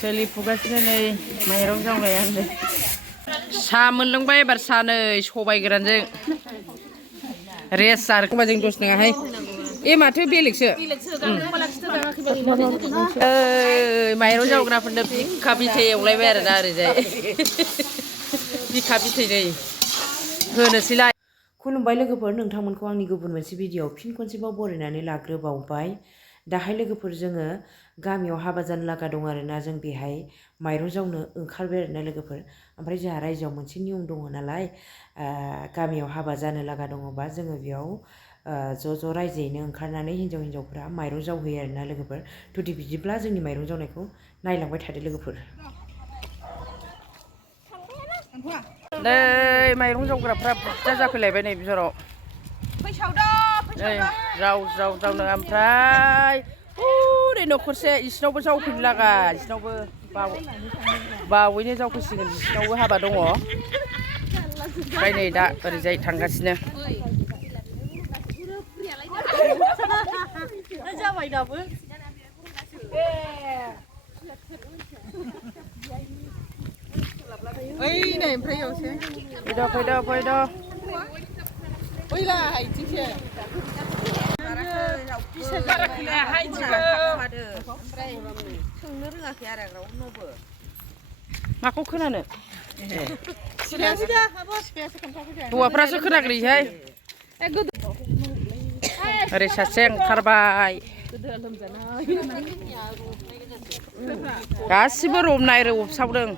सोलिफुगासिनो नै माइरं जावनायानो सा मोनलोंबाय एबार सा नै सबाय गोरानजों रेस आरो एखमबा जों दस नङाहाय ए माथो बेलेगसो माइरं जावग्राफोरनो बिखा बिथै एवलायबाय आरोना ओरैजाय बिखा बिथै नै होनोसैलाय। खुलुमबाय लोगोफोर, नोंथांमोनखौ आंनि गुबुन मोनसे भिडिअआव फिन खनसेबाव बरायनानै लाग्रोबावबाय। दाहाय लोगोफोर जोङो गामियाव हाबा जानो लागा दं आरोना, जों बेहाय माइरं जावनो ओंखारबाय आरोना लोगोफोर। ओमफ्राय जोंहा रायजोआव मोनसे नियम दङ नालाय, गामियाव हाबा जानो लागा दङबा जोङो बेयाव ज' रायजोयैनो ओंखारनानै हिन्जावफ्रा माइरं जावहैयो आरोना लोगोफोर। थुदि बिदिब्ला जोंनि माइरं जावनायखौ नायलांबाय थादो लोगोफोर। नै माइरं जावग्राफ्रा बुरजा जाफैलायबाय नै बिजराव जाव जावनो ओमफ्राय हरै न'खरसे इसिनावबो जावफैनो लागा, इसिनावबो बावैनो जावफैसिगोन, इसिनावबो हाबा दङ। ओमफ्राय नै दा ओरैजाय थांगासिनो जाबाय दाबो ओइ नै ओमफ्राय फैद' ओइलाय इथिंसो सोंनो रोङाखै आरो रावनोबो माखौ खोनानो हौवाफ्रासो खोनाग्रोयोहाय। ओरै सासे ओंखारबाय, गासिबो रबनाय रोबसावदों।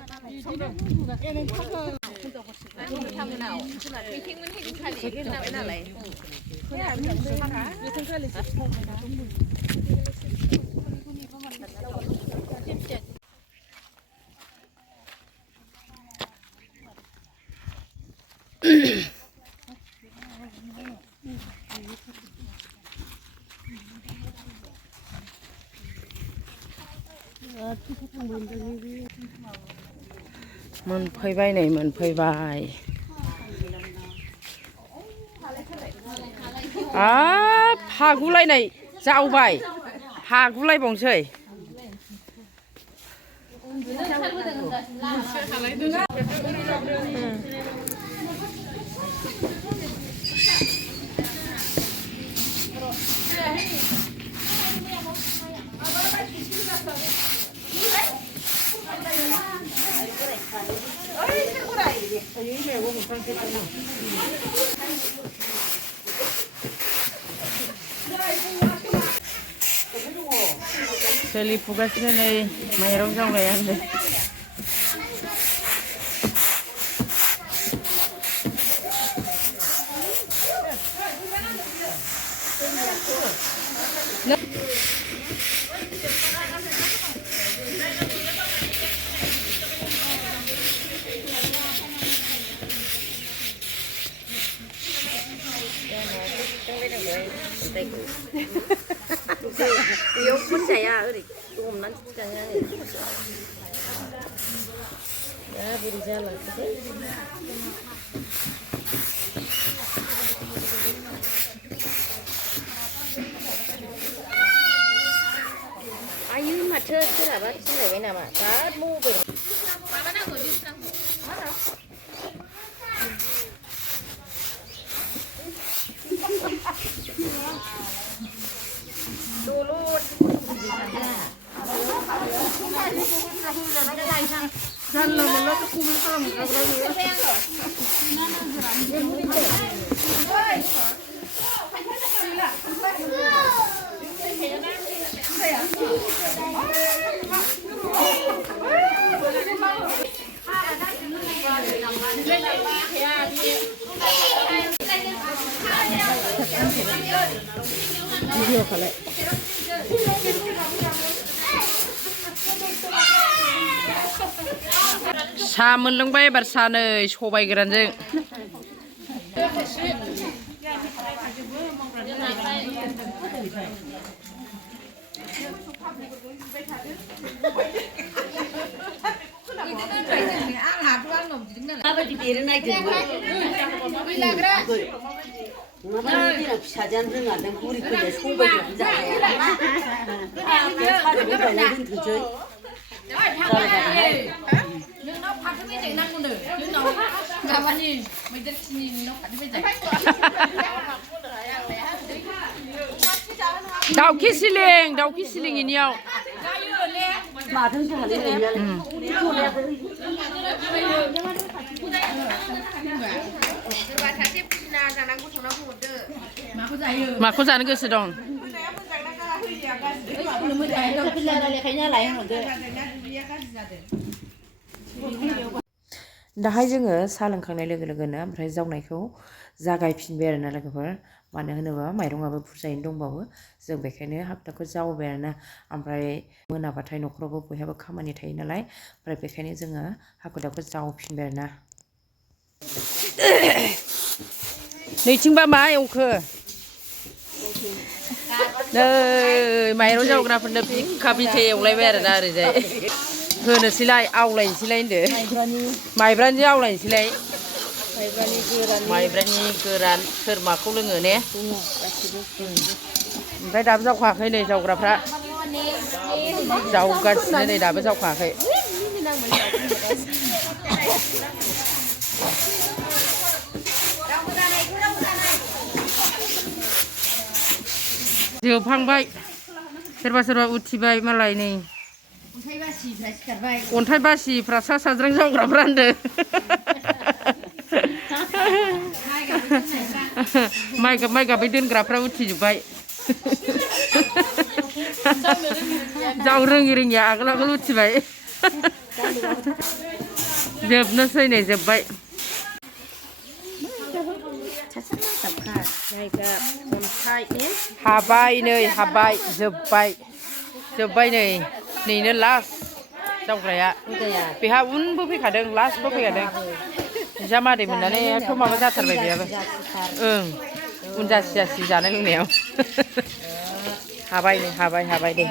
मोनफैबाय नै मोनफैबाय। हागुलायनाय जावबाय, हागुलायबावनोसै। सोलिफुगासिनो नै माइरं जावनायानो बेयाव मोनजाया ओरै हमनानै थिखाङो आङो दा बोरै जालांखो आयु माथो सोरहाबा थिनलायबाय नामा दा मबाइल जानला मोनलाथ' कमेन्ट खालामग्राफ्रा भिडिअ खालाय सा मोनलोंबाय एबार सा नै सबाय गोरानजों माबायदि बेरो नायदों फिसाजानो रोङादों बुरिफोरनो सबायजों जाया साजों बायना दोनथ'सै नोंनाव फाथो बेजे नांगौनो नोंनाव माबानि मैदेरनि नोंनाव फाथो बेजे दाउखि सिलिं इनियाव माथों जोंहालाय माखौ जानो गोसो दं दाहाय जोङो साहा लोंखांनाय लोगो लोगोनो ओमफ्राय जावनायखौ जागायफिनबाय आरोना लोगोफोर मानो होनोबा माइरंआबो बुरजायैनो दंबावो जों बेखायनो हाखु जावबाय आरोना ओमफ्राय मोनाबाथाय न'खरावबो बयहाबो खामानि थायो नालाय ओमफ्राय बेखायनो जोङो हाखु दाखु जावफिनबाय आरोना नैथिंबा मा एवखो नै माइरं जावग्राफोरनो बिखा बिथे एवलायबाय आरोना ओरैजाय होनोसैलाय आवलायनोसैलाय होनदो माइब्रानि आवलायनोसैलाय माइब्रानि गोरान सोर माखौ लोङो ने ओमफ्राय दाबो जावखायाखै नै जावग्राफ्रा जावगासिनो नै दाबो जावखायाखै जोबहांबाय सोरबा सोरबा उथिबाय मालाय नै अन्थाइ बासिफ्रा सा साज्रां जावग्राफ्रा होनदो माइ गाबै दोनग्राफ्रा उथिजोब्बाय जाव रोङिया आगोल उथिबाय जोबनोसै नै जोब्बाय हाबाय नै हाबाय जोब्बाय नै नैनो लास्ट जावग्राया बेहा उनबो फैखादों लास्टबो फैखादों बिजामादै मोननानै एथ' माबा जाथारबाय बेयाबो ओं उन जासि जानाय लोंनायाव हाबाय नै हाबाय दे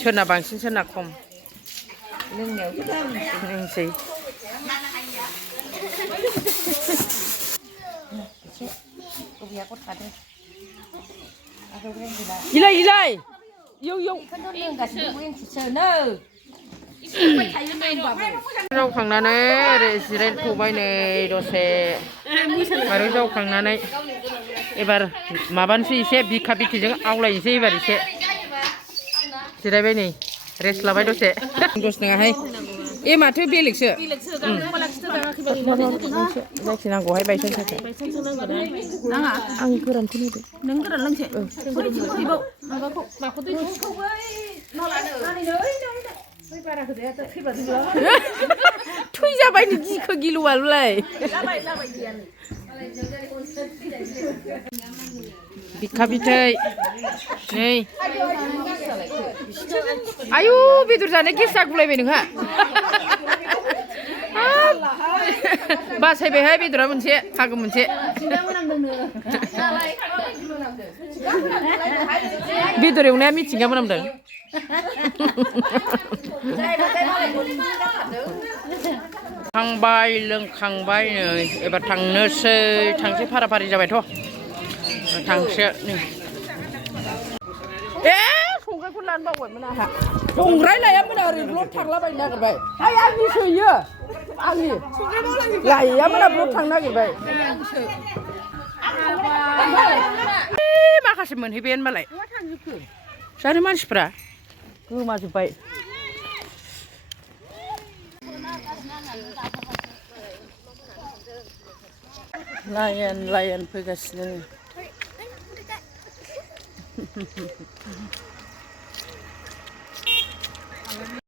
सोरना बांसिन सोरना खम लोंसै इलाय जावखांनानै ओरै जिरायथ'बाय नै दसे माइरं जावखांनानै एबार माबानोसै एसे बिखा बिथिजों आवलायनोसै एबार एसे जिरायबाय नै रेस्ट लाबाय दसे दसे नङाहाय ए माथो बेलेगसो जायखि नांगौहाय बायसान्स आं गोरानखौ होदो नों गोरान लोंसै थैजाबाय नो गिखो गिलुआलाय बिखा बिथै नै आयु बेदर जानो गेस जागुलायबाय नोंहा बासायबायहाय बेदरा मोनसे फागो मोनसे बेदर एवनाया मिथिंगा मोनामदों खांबाय लोंखांबाय नै एबार थांसै फाराफारि जाबायथ' थांसै नै ए संग्रायखौ लानो बावबायमोन आंहा संग्राय लायामोन ओरै ब्लक थांलाबायनो नागिरबाय हाय आंनि सोयो आंनि लायामोन ब्लक थांनो नागिरबाय माखासे मोनहैबायानो मालाय जानो मानसिफ्रा गोमाजोब्बाय लाइन फैगासिनो